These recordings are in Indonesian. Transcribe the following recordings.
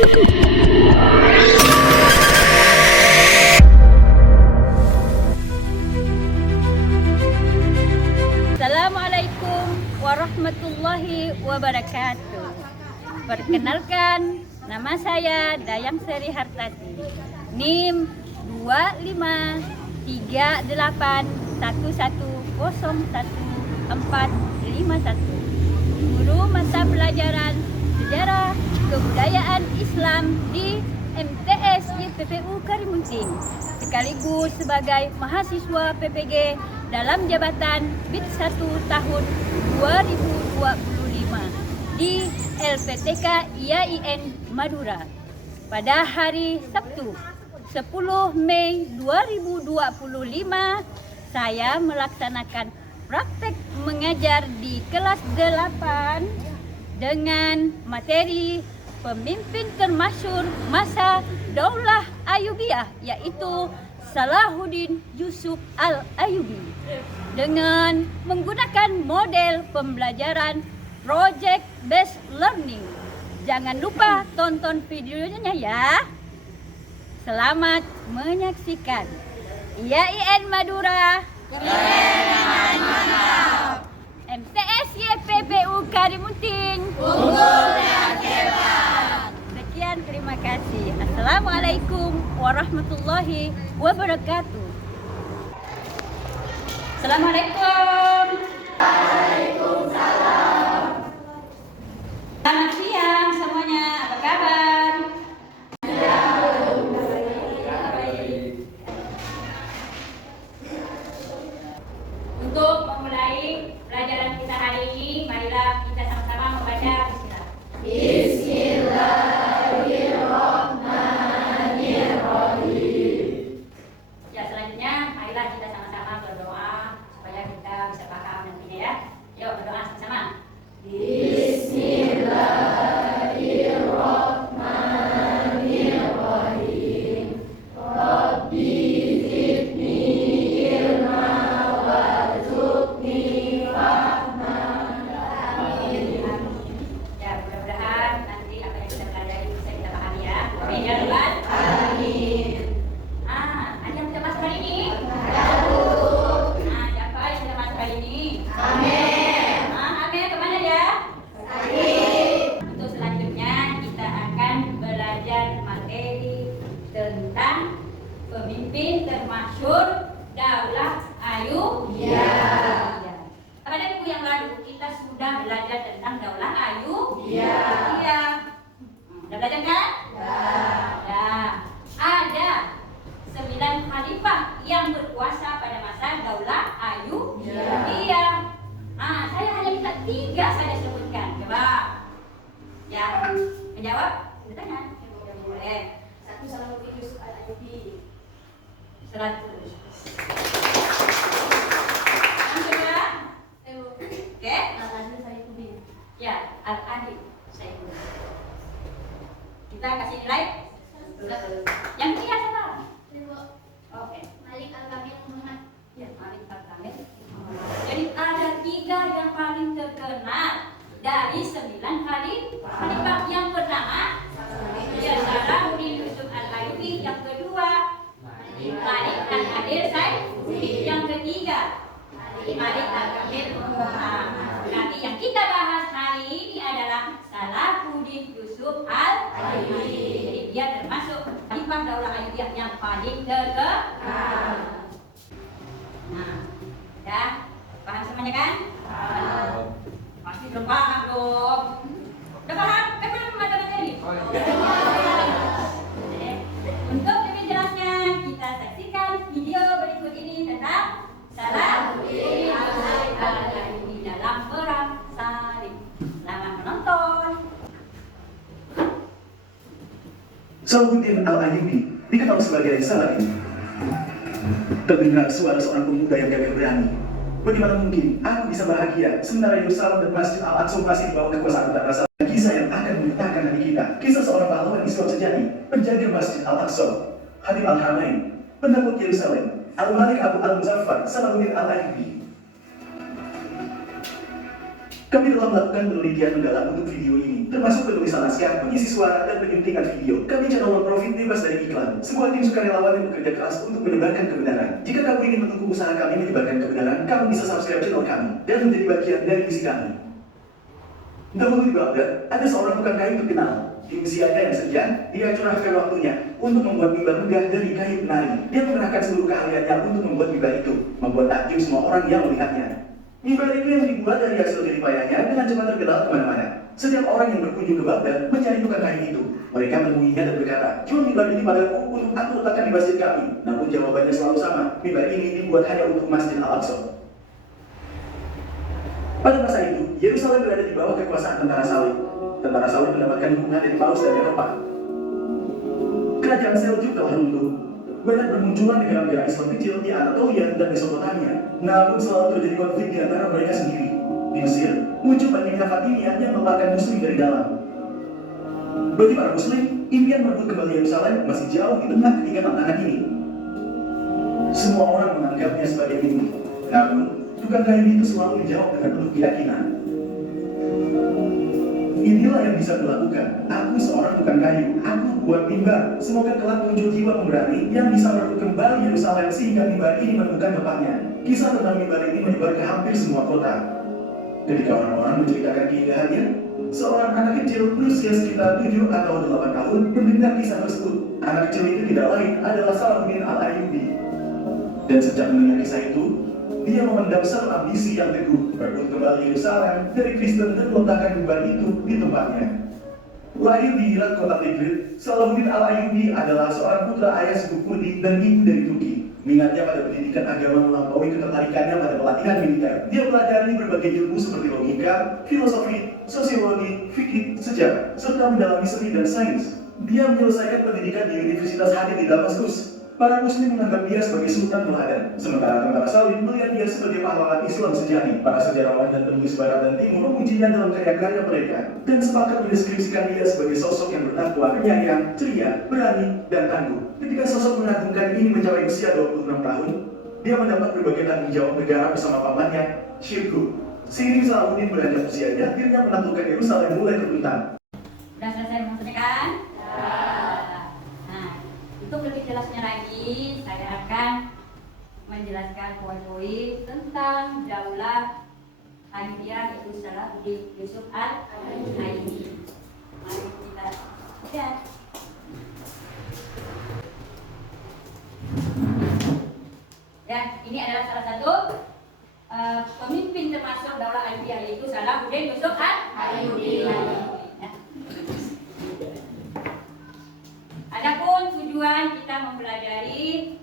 Assalamualaikum warahmatullahi wabarakatuh. Perkenalkan, nama saya Dayang Seri Hartati, NIM 25381101451, guru mata pelajaran Sejarah Kebudayaan Islam di MTS YPPU Karimunting, sekaligus sebagai mahasiswa PPG dalam jabatan BIT 1 tahun 2025 di LPTK IAIN Madura. Pada hari Sabtu 10 Mei 2025, saya melaksanakan praktek mengajar di kelas 8 dengan materi pemimpin termasyhur masa Daulah Ayyubiyah, yaitu Salahuddin Yusuf Al-Ayyubi, dengan menggunakan model pembelajaran Project Based Learning. Jangan lupa tonton videonya ya. Selamat menyaksikan. IAIN Madura, keren, mantap. MTS YPPU Karimunting, unggul dan hebat. Sekian, terima kasih. Assalamualaikum warahmatullahi wabarakatuh. Assalamualaikum. Waalaikumsalam. Selamat siang semuanya, apa kabar? Untuk memulai pelajaran kita hari ini, marilah kita sama-sama membaca bismillah. Bismillahirrahmanirrahim. Ya, selanjutnya marilah kita sama-sama berdoa supaya kita bisa paham nantinya ya. Yuk berdoa sama-sama. Bismillahirrahmanirrahim. Rabbi zidni ilma warzuqni fahma. Amin. Ya, mudah-mudahan nanti apa yang kita pelajari bisa kita pahami ya. Amin ya Tuhan. Amin. Ada yang sudah masuk hari ini? Siapa yang sudah masuk hari ini? Amin. Amin, kemana ya? Untuk selanjutnya kita akan belajar materi tentang pemimpin termasyhur Daulah Ayyubiyah. Pada minggu yang lalu kita sudah belajar tentang Daulah Ayyubiyah. Sudah belajar kan? Ya. Ada 9 khalifah yang berkuasa pada masa Daulah Ayyubiyah. Saya hanya minta 3 saja sebutkan. Coba yang menjawab, bertanya. Boleh. 1 Salahuddin Yusuf Al-Ayyubi. 100. Oke. Al-Adil Saifuddin. Ya, Al-Adil Saifuddin. Kita kasih nilai. Yang ketiga siapa? Oke. Malik Al-Kamil Muhammad. Ya, Malik Al-Kamil. Jadi ada 3 yang paling terkenal dari 9 khalifah. Yang pertama, ya Salahuddin Yusuf Al-Ayyubi. Yang kedua, Malik Al-Adil Saifuddin. Yang ketiga, Malik Al-Kamil Muhammad. Berarti yang kita bahas hari ini adalah Salahuddin Yusuf Al-Ayyubi. Jadi dia termasuk khalifah Daulah Ayyubiyah yang paling terkenal. Ya, paham semuanya kan? Pasti belum paham dong. Udah paham? Kan belum membaca ini. Untuk lebih jelasnya, kita saksikan video berikut ini tentang Salahuddin Al-Ayyubi dalam perang salib. Selamat menonton. Salahuddin Al-Ayyubi dikenal sebagai Saladin. Terdengar suara seorang pemuda yang gagah berani. Bagaimana mungkin aku bisa bahagia sementara Yerusalem dan Masjid Al-Aqsa masih di bawah kekuasaan bangsa? Kisah yang akan menggetarkan hati kita. Kisah seorang pahlawan Islam sejati, penjaga Masjid Al-Aqsa, Habib Al-Haramain, penakluk Yerusalem, Al-Malik Abu Al-Muzaffar Salahuddin Al-Ayyubi. Kami telah melakukan penelitian mendalam untuk video ini, termasuk penulisan naskah, pengisi suara, dan penyuntingan video. Kami channel non-profit bebas dari iklan, sebuah tim sukarelawan yang bekerja keras untuk menyebarkan kebenaran. Jika kamu ingin mendukung usaha kami menyebarkan kebenaran, kamu bisa subscribe channel kami dan menjadi bagian dari misi kami. Dahulu di Baghdad, ada seorang tukang kayu terkenal. Di usianya yang senja, dia curahkan waktunya untuk membuat mimbar megah dari kayu penari. Dia mengerahkan seluruh keahliannya untuk membuat mimbar itu, membuat takjub semua orang yang melihatnya. Mimbar itu yang dibuat dari hasil jerih payahnya dengan cepat terkenal kemana-mana. Setiap orang yang berkunjung ke Baghdad mencari tukang kayu itu. Mereka menemuinya dan berkata, "Jual mimbar ini padaku untuk aku letakkan di masjid kami." Namun jawabannya selalu sama, mimbar ini dibuat hanya untuk Masjid Al-Aqsa. Pada masa itu, Yerusalem berada di bawah kekuasaan tentara Salib. Tentara Salib mendapatkan dukungan dari Paus dan Eropa. Kerajaan Seljuk telah runtuh. Banyak bermunculan negara-negara Islam kecil di Anatolia dan Mesopotamia. Namun selalu terjadi konflik di antara mereka sendiri. Di Mesir, muncul Bani Fatimiyah yang merupakan muslim dari dalam. Bagi para muslim, impian merebut kembali Yerusalem masih jauh di tengah ketiga tantangan ini. Semua orang menganggapnya sebagai mimpi. Namun, tukang kayu itu selalu menjawab dengan penuh keyakinan. Inilah yang bisa kulakukan. Aku seorang tukang kayu. Aku buat mimbar. Semoga kelak muncul jiwa pemberani yang bisa merebut kembali Yerusalem sehingga mimbar ini menemukan tempatnya. Kisah tentang mimbar ini menyebar ke hampir semua kota. Ketika orang-orang menceritakan keindahannya, seorang anak kecil berusia sekitar 7 atau 8 tahun mendengar kisah tersebut. Anak kecil itu tidak lain adalah Salahuddin Al-Ayyubi. Dan sejak mendengar kisah itu, dia memendam satu ambisi yang teguh, merebut kembali Yerusalem dari Kristen dan meletakkan mimbar itu di tempatnya. Lahir di Irak kota Tikrit, Salahuddin Al-Ayyubi adalah seorang putra ayah suku Kurdi dan ibu dari Turki. Minatnya pada pendidikan agama melampaui ketertarikannya pada pelatihan militer. Dia pelajari berbagai ilmu seperti logika, filosofi, sosiologi, fikih, sejarah, serta mendalami seni dan sains. Dia menyelesaikan pendidikan di Universitas Hadid di Damaskus. Para muslim menganggap dia sebagai sultan teladan, sementara tentara Salib melihat dia sebagai pahlawan Islam sejati. Para sejarawan dan penulis barat dan timur memujinya dalam karya-karya mereka, dan sepakat mendeskripsikan dia sebagai sosok yang bertakwa, penyayang, ceria, berani, dan tangguh. Ketika sosok mengagumkan ini mencapai usia 26 tahun, dia mendapat berbagai tanggung jawab negara bersama pamannya, Shirkuh. Seiring Salahuddin beranjak usianya, akhirnya menaklukkan Yerusalem mulai terbentang. Sudah selesai maksudnya kan? Untuk lebih jelasnya lagi, saya akan menjelaskan poin-poin tentang Daulah Ayyubiyah, yaitu Salahuddin Yusuf Al-Ayyubi. Mari kita lihat. Ya, ini adalah salah satu pemimpin termasuk Daulah Ayyubiyah, yaitu Salahuddin Yusuf Al-Ayyubi. Adapun tujuan kita mempelajari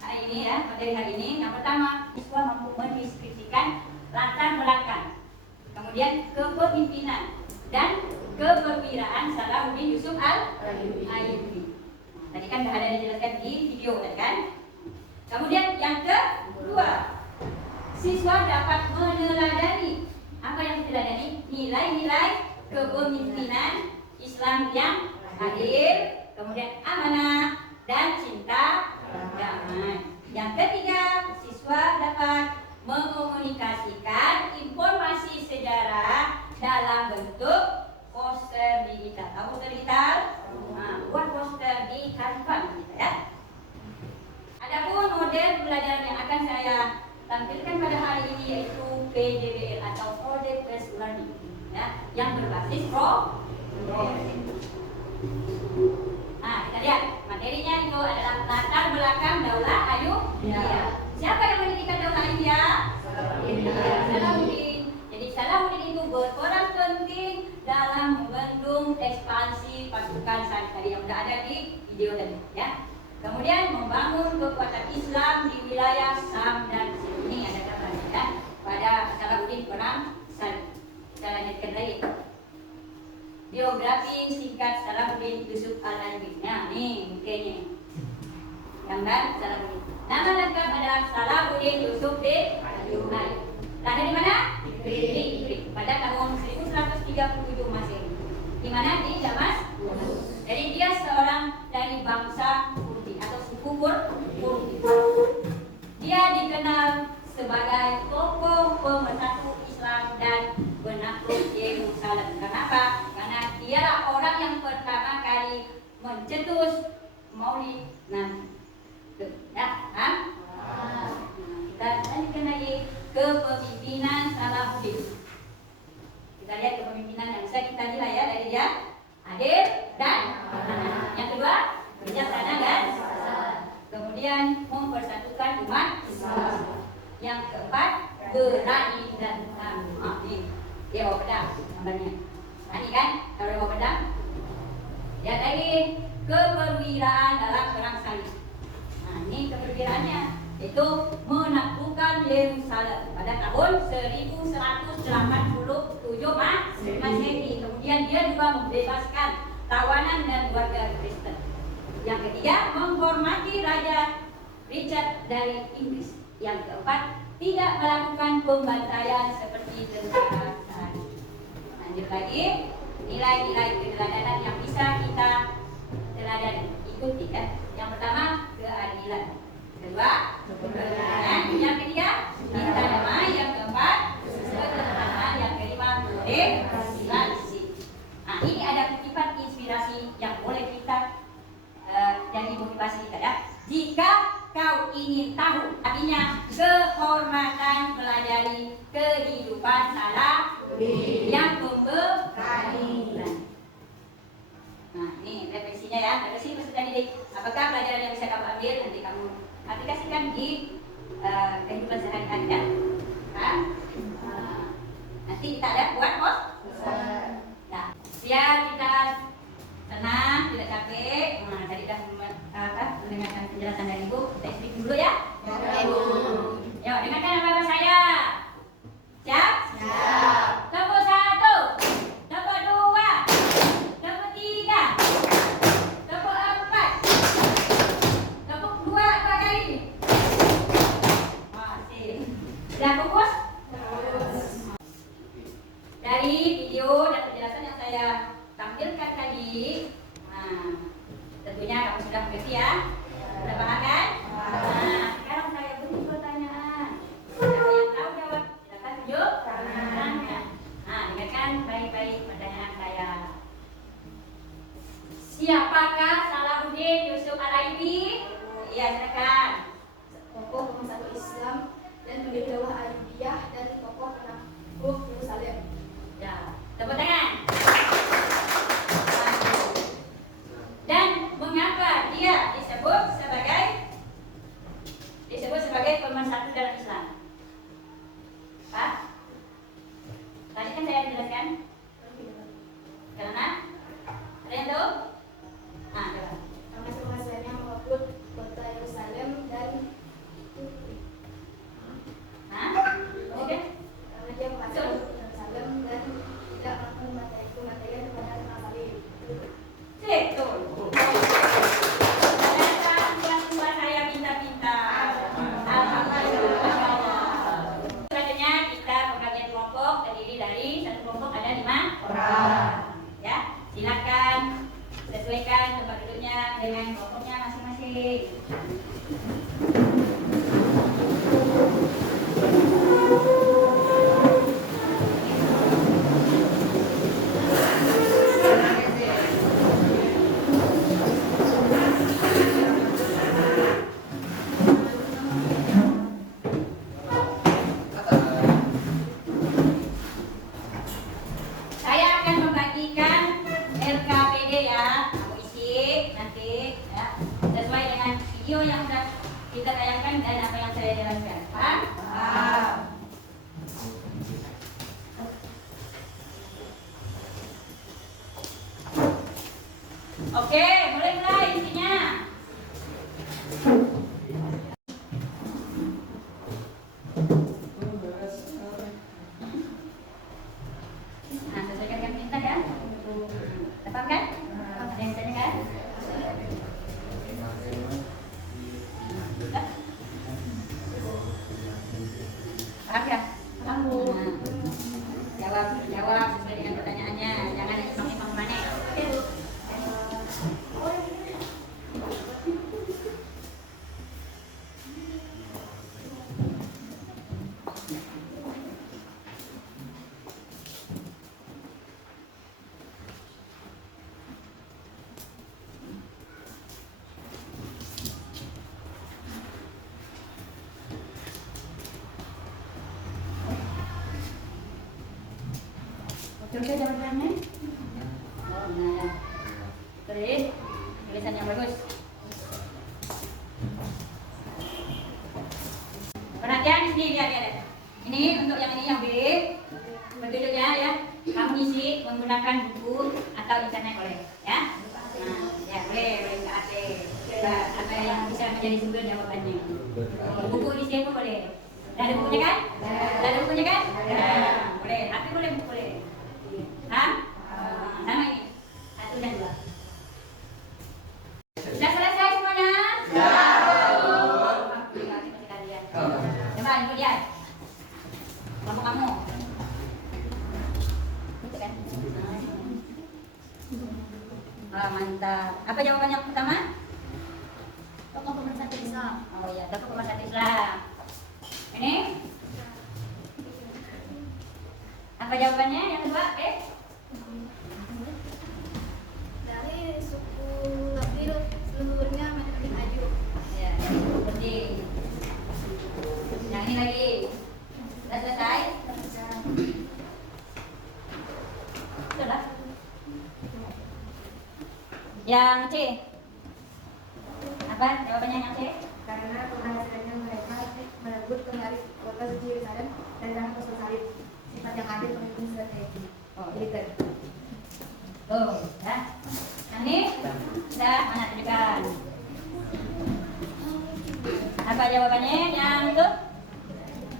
hari ini ya, materi hari ini, yang pertama, siswa mampu mendeskripsikan latar belakang, kemudian kepemimpinan dan kepemimpinan Salahuddin Yusuf Al-Ayyubi. Tadi kan sudah ada dijelaskan di video kan? Kemudian yang kedua, siswa dapat meneladani apa yang diteladani? Nilai-nilai kepemimpinan Islam yang adil, kemudian amanah dan cinta damai. Yang ketiga, siswa dapat mengkomunikasikan informasi sejarah dalam bentuk poster digital. Tahu poster digital? Buat poster di hadapan kita ya. Adapun model pembelajaran yang akan saya tampilkan pada hari ini yaitu PDBL atau Project Based Learning ya, yang berbasis kita lihat materinya itu adalah latar belakang Daulah Ayyubiyah. Siapa yang mendirikan Daulah Ayyubiyah? Salahuddin. Jadi Salahuddin itu berperan penting dalam membendung ekspansi pasukan tadi yang sudah ada di video tadi ya. Kemudian membangun kekuatan Islam di wilayah Sam dan sini ada gambarnya ya. Pada Salahuddin perang Salib. Kita lanjutkan lagi. Biografi singkat Salahuddin Yusuf Al-Ayyubi. Nah, nih mukanya. Gambar Salahuddin. Nama lengkap adalah Salahuddin Yusuf Al-Ayyubi. Lahir di mana? Di Tikrit. Pada tahun 1137 Masehi. Di mana? Di Damaskus. Jadi dia seorang dari bangsa Kurdi atau suku Kurdi. Dia dikenal sebagai tokoh pemersatu Islam dan cetus maulid nanti. Ya, kan? Kita lanjutkan lagi kepemimpinan Salahuddin. Kita lihat kepemimpinan yang bisa kita nilai ya dari dia adil dan yang kedua bijaksana dan kemudian mempersatukan umat Islam. Yang keempat berani dan tangguh. Dia bawa pedang gambarnya. Ini kan kalau bawa pedang. Lihat lagi keperwiraan dalam perang salib. Nah, ini keperwiraannya itu menaklukkan Yerusalem pada tahun 1187 Masehi. Kemudian dia juga membebaskan tawanan dan warga Kristen. Yang ketiga, menghormati Raja Richard dari Inggris. Yang keempat, tidak melakukan pembantaian seperti tentara saat ini. Lanjut lagi, nilai-nilai keteladanan yang bisa kita teladan ikuti kan. Yang pertama, keadilan. Kedua, kebenaran. Yang ketiga, cinta damai. Yang keempat, kesederhanaan. Yang kelima, toleransi. Nah, ini ada kutipan inspirasi yang boleh kita jadi motivasi kita ya. Jika kau ingin tahu, artinya kehormatan pelajari kehidupan Salahuddin yang keadilan. Nah, ini refleksinya ya. Refleksi peserta didik. Apakah pelajaran yang bisa kamu ambil nanti kamu aplikasikan di kehidupan sehari-hari ya? Nanti kita ada buat pos. Nah, biar kita tenang, tidak capek. Nah, tadi dah mendengarkan penjelasan dari Ibu. Kita speak dulu ya. Ibu. Yuk, dengarkan apa saya. Siap? Siap. Tepuk 1, tepuk 2, tepuk 3, tepuk 4, tepuk 2 kali. Masih. Sudah fokus? Dari video dan penjelasan yang saya tampilkan tadi, nah, tentunya kamu sudah mengerti ya, sudah paham kan? Nah, sekarang saya beri pertanyaan. Siapa yang tahu jawab? Silakan tunjuk tangannya. Nah, dengarkan baik-baik pertanyaan saya. Siapakah Salahuddin Yusuf Al-Ayyubi? Iya, silakan. Tokoh pemersatu Islam dan pendiri dakwah Ayyubiyah dan tokoh penakluk Yerusalem. Ya, tepuk tangan. Dan mengapa dia disebut sebagai pemersatu dalam Islam? Pak? Tadi kan saya jelaskan. Karena ada yang tahu? Nah, coba. Karena penghasilannya merebut kota Yerusalem dan Oke. karena dia menghasilan Yerusalem dan tidak melakukan kematian kepada Nabi Salib. Betul. Ternyata saya pintar-pintar. Alhamdulillah. Selanjutnya kita pembagian kelompok terdiri dari satu kelompok ada 5 orang. Ya, silakan sesuaikan tempat duduknya dengan kelompoknya masing-masing. Saya akan membagikan RKPD ya, kamu isi nanti ya, sesuai dengan video yang sudah kita tayangkan dan apa yang saya jelaskan. Paham? Paham. Oke, mulai isinya. Nah, sesuaikan yang minta ya. Paham kan? Ada yang tanya kan? Paham ya? Jawab sesuai dengan pertanyaannya. Jangan hitung-hitung mana. Oke, Bu. Betul jawabannya? Oh, nah ya. Tulis tulisan yang bagus. Perhatian di sini lihat. Ini untuk yang ini yang B. Bentuknya ya. Kamu isi menggunakan buku atau internet boleh, ya. Nah, ya boleh ke AT. Apa yang bisa menjadi sumber jawabannya. Buku isi pun boleh. Ada bukunya kan? Ada bukunya kan? Boleh. Tapi boleh buku boleh. Hah? Sama ini. 1 dan 2. Sudah selesai semuanya? Coba ibu lihat. Kelompok kamu. Gitu kan? Oh, mantap. Apa jawaban yang pertama? Tokoh pemersatu Islam. Oh iya, tokoh pemersatu Islam. Ini? Apa jawabannya yang kedua? Dari suku Lapir seluruhnya Majapahit maju. Ya, seperti. Yang ini lagi. Sudah selesai? Sudah. Yang C. Apa jawabannya yang C? Karena penghasilannya mereka merebut kembali kota suci Yerusalem dan tanah Rasul Salib. Sifat yang adil pemimpin strategi. Oh, Militer. tuh, ya. Yang ini sudah mana tunjukkan? Apa jawabannya yang itu?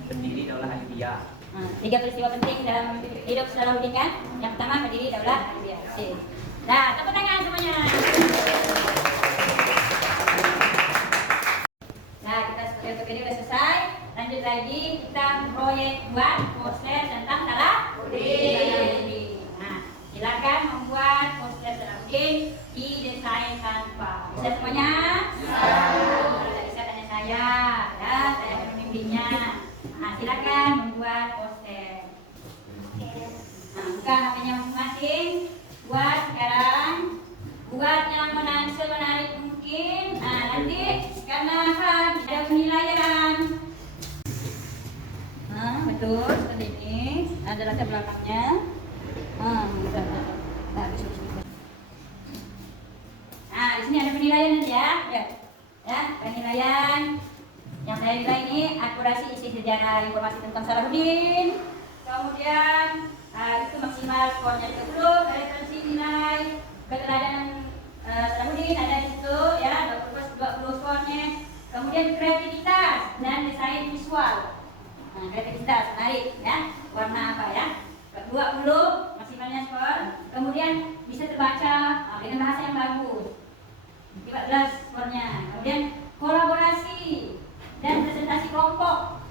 Pendiri Daulah Ayyubiyah. Nah, 3 peristiwa penting dalam hidup Salahuddin kan? Yang pertama pendiri Daulah Ayyubiyah. C. Nah, tepuk tangan semuanya. Nah, kita seperti untuk ini sudah selesai. Lanjut lagi kita proyek buat poster tentang Salahuddin. Nah, silakan membuat poster Salahuddin di desain Canva. Bisa semuanya? Kalau tidak bisa tanya saya, ya, saya pembimbingnya. Nah, silakan membuat poster. Nah, buka HP-nya masing-masing. Buat sekarang. Buat yang semenarik mungkin. Nah, nanti karena ada penilaian. Nah, betul seperti ini. Ada latar belakangnya. Betul. Nah, di sini ada penilaian nanti ya. Ya, penilaian. Yang saya nilai ini akurasi isi sejarah informasi tentang Salahuddin. Kemudian itu maksimal skornya 30, referensi nilai keteladanan Salahuddin ada di situ ya, 20 skornya. Kemudian kreativitas dan desain visual. Nah, kreativitas menarik ya. Warna apa ya? 20 maksimalnya skor. Kemudian bisa terbaca dengan bahasa yang bagus. 14 skornya. Kemudian kolaborasi dan presentasi kelompok.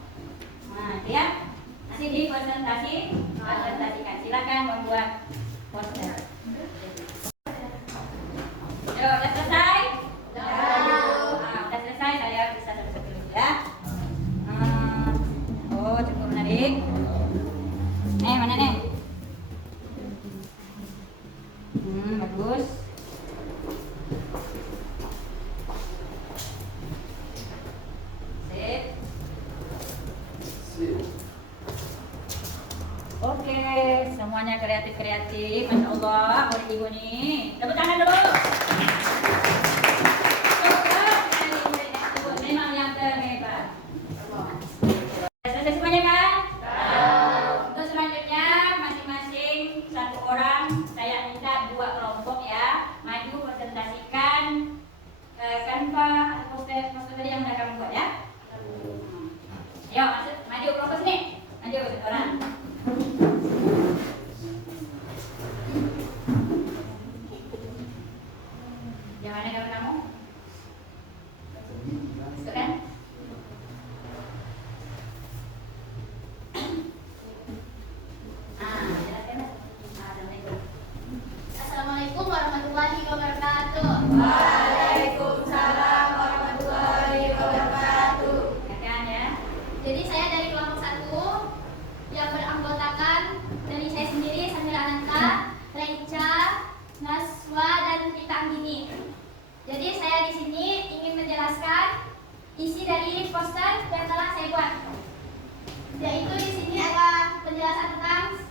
Nah, ya. Nanti di presentasikan. Silakan membuat poster. Sudah selesai? Sudah selesai, saya bisa tutup dulu ya. Oh, cukup menarik. Mana nih? Bagus. Oke, semuanya kreatif, Masya Allah, boleh ibu nih. Tepuk tangan dulu. Memang yang terhebat. Selesai semuanya kan? Untuk selanjutnya, masing-masing satu orang, saya minta 2 kelompok ya, maju presentasikan Canva poster tadi yang udah kamu buat ya. Ayo, maju kelompok sini. Maju satu orang. Yang mana gambar kamu? Itu kan? Assalamualaikum warahmatullahi wabarakatuh. Waalaikumsalam warahmatullahi wabarakatuh. Ya. Jadi saya dari kelompok 1 yang beranggotakan dari saya sendiri, Samira Ananta, Raicha, Naswa, dan Rita Anggini. Jadi saya di sini ingin menjelaskan isi dari poster yang telah saya buat. Yaitu di sini ada penjelasan tentang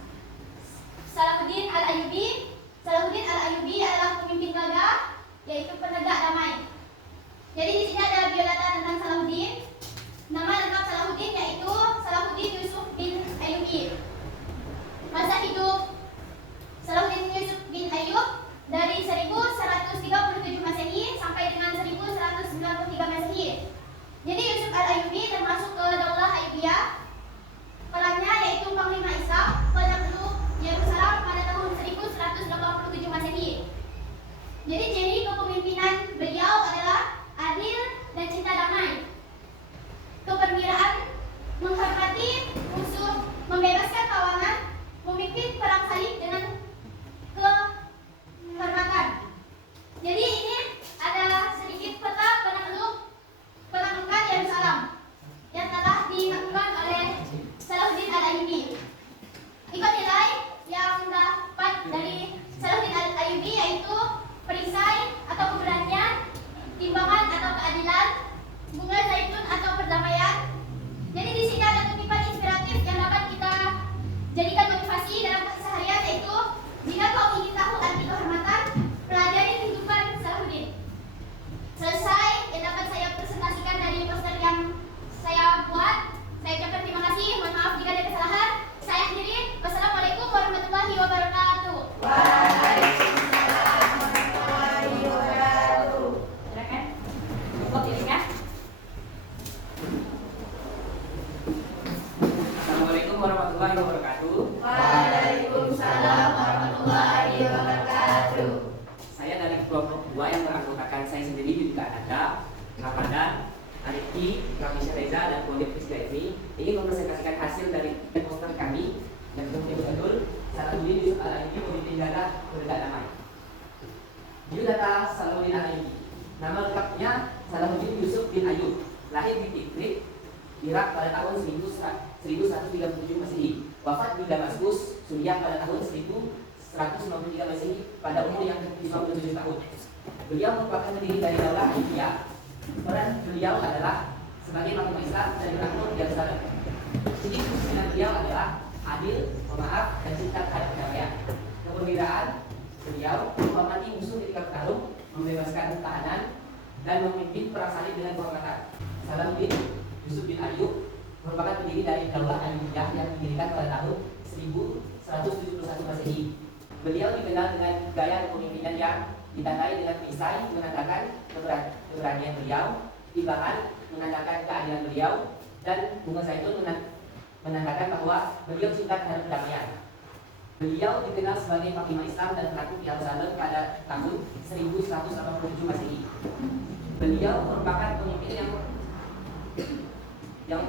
Salahuddin Al-Ayyubi. Salahuddin Al-Ayyubi adalah pemimpin gagah, yaitu penegak damai. Jadi di sini ada biodata tentang Salahuddin. Nama lengkap Salahuddin yaitu Salahuddin Yusuf bin Ayyubi. Masa hidup Salahuddin Yusuf bin Ayyub dari 1137 Masehi sampai dengan 1193 Masehi. Jadi Yusuf Al-Ayyubi termasuk ke Daulah Ayyubiyah. Perannya yaitu Panglima Islam penakluk Yerusalem pada tahun 1187 Masehi. Jadi ciri kepemimpinan beliau adalah adil dan cinta damai, keperwiraan, menghormati musuh, membebaskan tawanan, memimpin perang salib dengan kehormatan. Jadi ini ada sedikit peta penaklukan Yerusalem yang telah dinaklukkan oleh Salahuddin Al-Ayyubi. Ikut nilai yang dapat dari Salahuddin Al-Ayyubi yaitu perisai atau keberanian, timbangan atau keadilan, bunga zaitun atau perdamaian. Jadi di sini ada kutipan inspiratif yang dapat kita jadikan motivasi dalam keseharian, yaitu jika kau ingin tahu arti kehormatan, pelajari kehidupan Salahuddin. Selesai yang dapat saya presentasikan dari poster yang saya buat. Saya ucapkan terima kasih. Mohon maaf jika ada kesalahan. Saya akhiri. Wassalamualaikum warahmatullahi wabarakatuh. Waalaikumsalam warahmatullahi wabarakatuh. Silakan. Cukup ini kan? Assalamualaikum warahmatullahi wabarakatuh. Waalaikumsalam warahmatullahi wabarakatuh. Saya dari kelompok 2 yang beranggotakan saya sendiri juga Ananda, Ramadan, Arifki, Ramisha Reza, dan Kodip Fisga ini ingin mempresentasikan hasil dari poster kami yang betul-betul Salahuddin Yusuf Al-Ayyubi pemimpin gagah penegak damai. Biodata Salahuddin Al-Ayyubi. Nama lengkapnya Salahuddin Yusuf bin Ayyub. Lahir di Tikrit, Irak pada tahun 1137 Masehi. Wafat di Damaskus, Suriah pada tahun 1193 Masehi pada umur yang 57 tahun. Beliau merupakan pendiri dari Daulah Ayyubiyah. Peran beliau adalah sebagai panglima Islam dari Rakyat Yerusalem. Ciri kepemimpinan beliau adalah adil, pemaaf, dan cinta terhadap kedamaian. Kepemimpinan beliau menghormati musuh ketika bertarung, membebaskan tahanan, dan memimpin perang salib dengan kehormatan. Salahuddin Yusuf bin Ayyub merupakan pendiri dari Daulah Ayyubiyah yang didirikan pada tahun 1171 Masehi. Beliau dikenal dengan gaya kepemimpinan yang ditandai dengan perisai menandakan keberanian beliau, timbangan menandakan keadilan beliau, dan bunga zaitun menandakan bahwa beliau cinta terhadap kedamaian. Beliau dikenal sebagai Panglima Islam dan penakluk Yerusalem pada tahun 1187 Masehi. Beliau merupakan pemimpin yang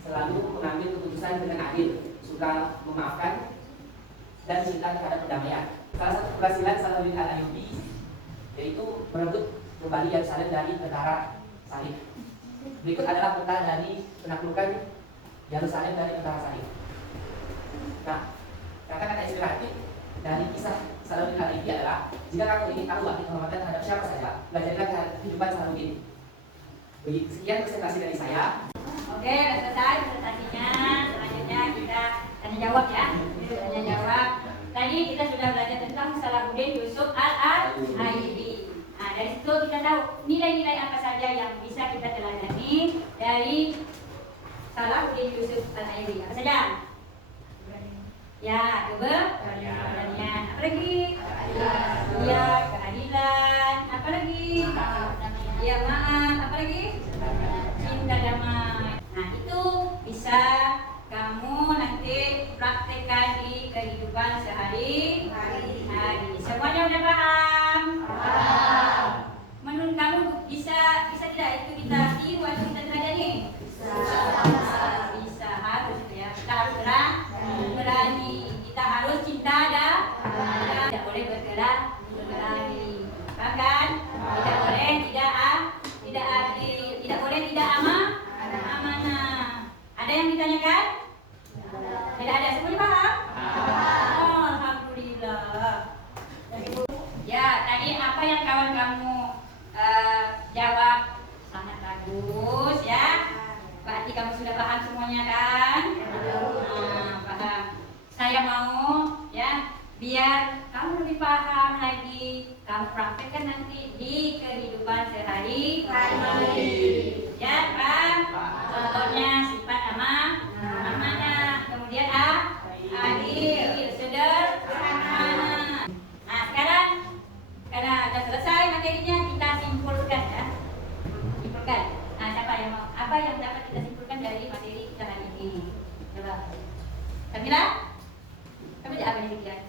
selalu mengambil keputusan dengan adil, suka memaafkan, dan cinta terhadap kedamaian. Salah satu keberhasilan Salahuddin Al-Ayyubi yaitu merebut kembali Yerusalem dari tentara salib. Berikut adalah peta dari penaklukan Yerusalem dari tentara salib. Nah, kata-kata inspiratif dari kisah Salahuddin Al-Ayyubi adalah, jika kamu ingin tahu arti kehormatan terhadap siapa saja, belajarilah kehidupan Salahuddin. Sekian presentasi dari saya. Oke, selesai presentasinya. Selanjutnya kita tanya jawab ya. Tanya jawab. Tadi kita sudah belajar tentang Salahuddin Yusuf Al-Ayyubi. Nah, dari situ kita tahu nilai-nilai apa saja yang bisa kita teladani dari Salahuddin Yusuf Al-Ayyubi. Apa saja? Ya, keberanian. Apa lagi? Ya, keadilan. Apa lagi? Ya, maaf. Apa lagi? Cinta damai. Nah, itu bisa kamu nanti praktekkan di kehidupan sehari-hari. Semuanya udah paham? Paham. Menurut kamu bisa tidak itu kita tiru atau kita teladani? Bisa, harus ya. Kita harus berani. Kita harus cinta damai. Tidak boleh bergerak berani. Paham kan? Tidak boleh tidak boleh tidak amanah. Ada yang ditanyakan? Tidak ada. Semuanya paham? Oh, alhamdulillah. Ya, tadi apa yang kawan kamu jawab sangat bagus ya. Berarti kamu sudah paham semuanya kan? Nah, paham. Saya mau ya biar kamu lebih paham lagi, kamu praktekkan nanti di kehidupan sehari-hari. Ya, paham? Contohnya sifat amanah, kemudian adil, sederhana. Nah, sekarang karena sudah selesai materinya, kita simpulkan ya. Simpulkan. Nah, siapa yang mau? Apa yang dapat kita simpulkan dari materi kita hari ini? Coba. Kamila? Kamu apa yang dikira?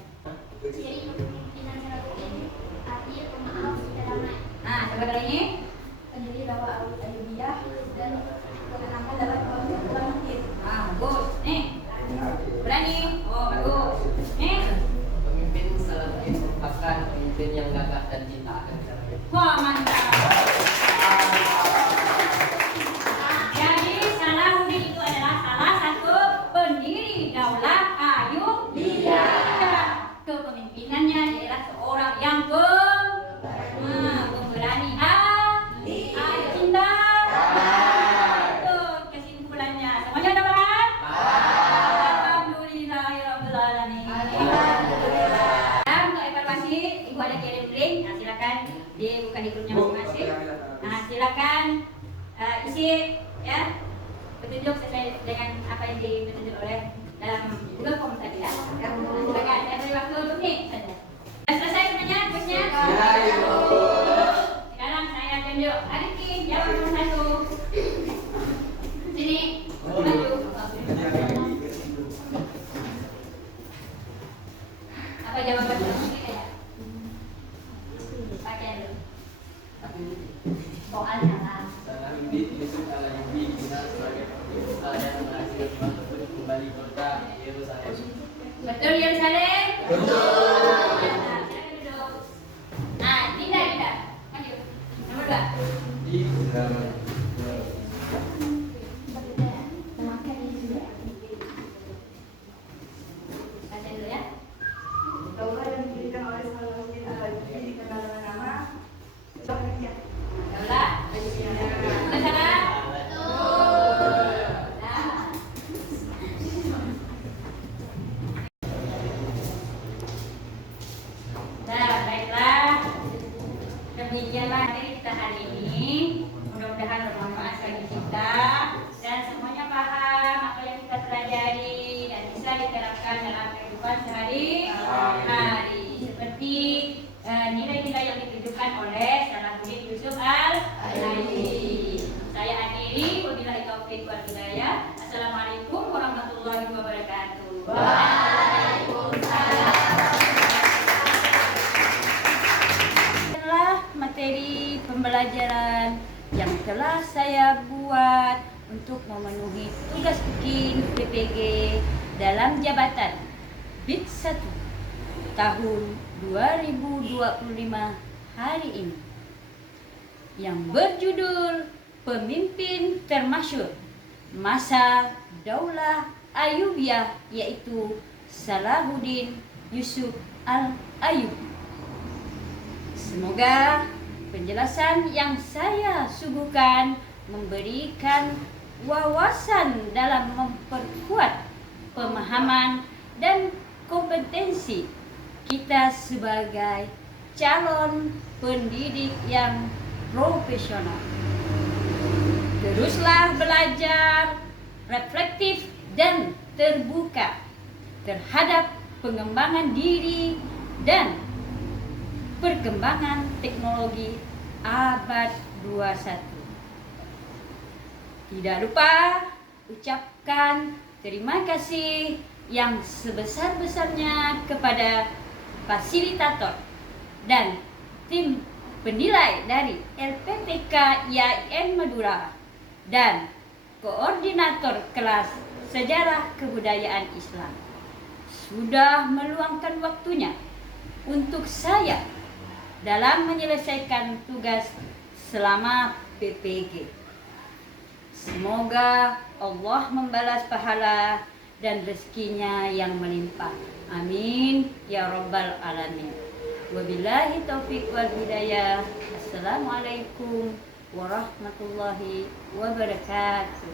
Jadi kepemimpinan Salahuddin adil, pemaaf, damai. Nah, coba kali ini. Pendiri dakwah Ayyubiyah dan penanaman dalam kelompok masjid. Bagus. Nih. Berani. Oh, bagus. Nih. Pemimpin Salahuddin merupakan pemimpin yang gagah dan cinta akan negara. Wah, mantap. Jadi Salahuddin itu adalah salah satu pendiri Daulah Ayyubiyah. Kepemimpinannya adalah seorang yang pemberani, cinta. Itu kesimpulannya. Semuanya udah paham? Alhamdulillahirabbil alamin. Untuk evaluasi, Ibu ada kirim link. Nah, silakan dibuka di grupnya masing-masing. Nah, silakan isi ya petunjuk sesuai dengan apa yang ditunjuk oleh dalam Google Form tadi ya. Silakan saya beri waktu untuk nih saja. Sudah selesai semuanya kuisnya? Sekarang saya tunjuk Arifki jawab nomor 1. Sini maju. Apa jawabannya? Baca dulu. Soalnya lah. Salahuddin Yusuf Al-Ayyubi dikenal sebagai pengusaha dan berhasil membangun kembali kota Yerusalem. Betul Yerusalem? Betul. Silakan duduk. Nah, Dinda. Maju. Nomor 2. Di Baca dulu ya. Daulah yang didirikan oleh Salahuddin Al-Ayyubi dikenal dengan nama Daulah. Daulah. Sudah salah? Nah, baiklah. Demikianlah materi kita hari ini. Mudah-mudahan bermanfaat bagi kita dan semuanya paham apa yang kita pelajari dan bisa diterapkan dalam kehidupan sehari-hari. Seperti nilai-nilai yang ditunjukkan oleh Salahuddin Yusuf Al-Ayyubi. Saya akhiri, wabillahi taufiq wal hidayah. Assalamualaikum warahmatullahi wabarakatuh. Inilah materi pembelajaran yang telah saya buat untuk memenuhi tugas bikin PPG dalam jabatan BIT 1 tahun 2025 hari ini yang berjudul Pemimpin Termasyhur Masa Daulah Ayyubiyah, yaitu Salahuddin Yusuf Al-Ayyubi. Semoga penjelasan yang saya suguhkan memberikan wawasan dalam memperkuat pemahaman dan kompetensi kita sebagai calon pendidik yang profesional. Teruslah belajar, reflektif dan terbuka terhadap pengembangan diri dan perkembangan teknologi abad 21. Tidak lupa ucapkan terima kasih yang sebesar-besarnya kepada fasilitator dan tim penilai dari LPTK IAIN Madura dan koordinator kelas Sejarah Kebudayaan Islam sudah meluangkan waktunya untuk saya dalam menyelesaikan tugas selama PPG. Semoga Allah membalas pahala dan rezekinya yang melimpah. Amin ya rabbal alamin. Wabillahi taufiq wal hidayah. Assalamualaikum warahmatullahi wabarakatuh.